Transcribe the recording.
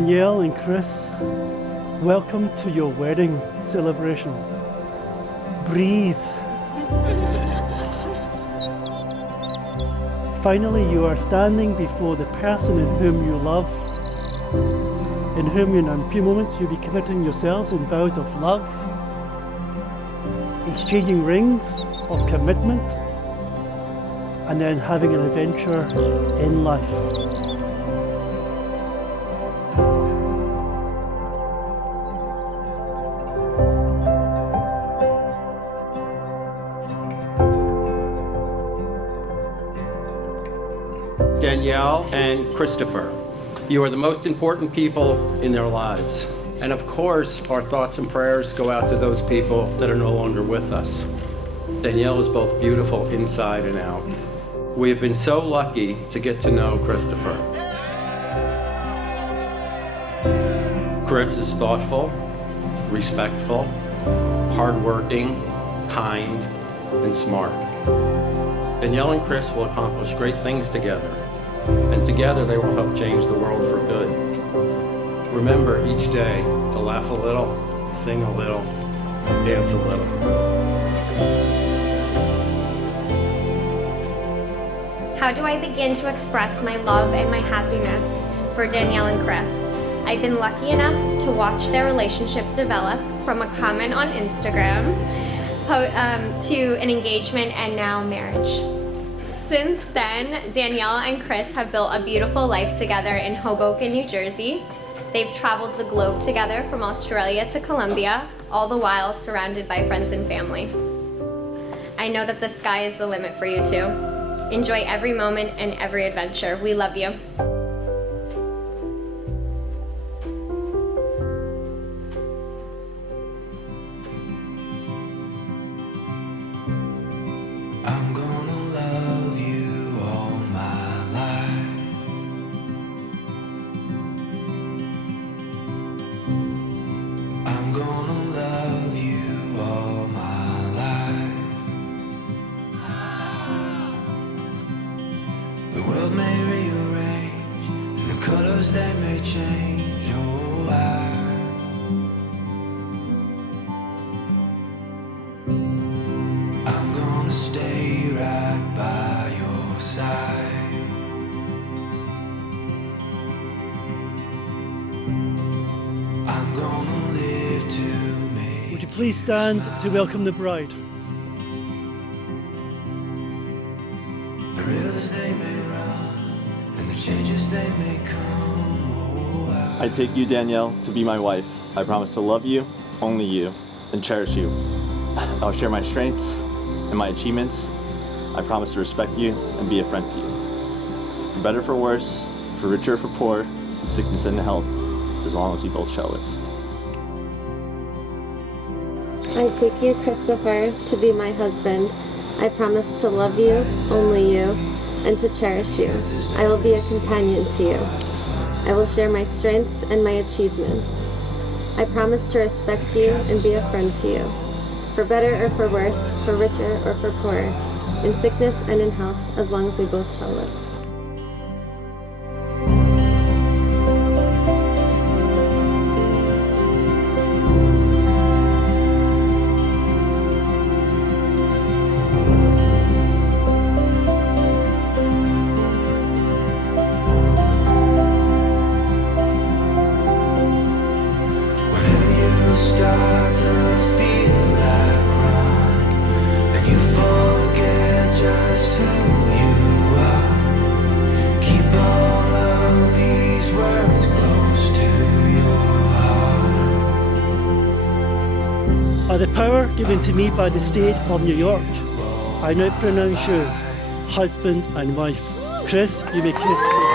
Danielle and Chris, welcome to your wedding celebration. Breathe. Finally, you are standing before the person in whom you love, in whom in a few moments you'll be committing yourselves in vows of love, exchanging rings of commitment, and then having an adventure in life. Danielle and Christopher, you are the most important people in their lives. And of course, our thoughts and prayers go out to those people that are no longer with us. Danielle is both beautiful inside and out. We have been so lucky to get to know Christopher. Chris is thoughtful, respectful, hardworking, kind, and smart. Danielle and Chris will accomplish great things together, and together they will help change the world for good. Remember each day to laugh a little, sing a little, dance a little. How do I begin to express my love and my happiness for Danielle and Chris? I've been lucky enough to watch their relationship develop from a comment on Instagram to an engagement and now marriage. Since then, Danielle and Chris have built a beautiful life together in Hoboken, New Jersey. They've traveled the globe together from Australia to Colombia, all the while surrounded by friends and family. I know that the sky is the limit for you too. Enjoy every moment and every adventure. We love you. I'm gonna love you all my life. I'm gonna love you all my life. The world may rearrange and the colors they may change. Oh, I'm gonna stay right by your side. I'm gonna live to make. Would you please stand to welcome the bride? The rivers they may run and the changes they may come. Oh, I take you, Danielle, to be my wife. I promise to love you, only you, and cherish you. I'll share my strengths and my achievements. I promise to respect you and be a friend to you. For better, for worse, for richer, for poor, in sickness and health, as long as we both shall live. I take you, Christopher, to be my husband. I promise to love you, only you, and to cherish you. I will be a companion to you. I will share my strengths and my achievements. I promise to respect you and be a friend to you. For better or for worse, for richer or for poorer, in sickness and in health, as long as we both shall live. Whenever you start to feel like running and you forget just who you are, keep all of these words close to your heart. By the power given to me by the state of New York, I now pronounce you husband and wife. Chris, you may kiss me.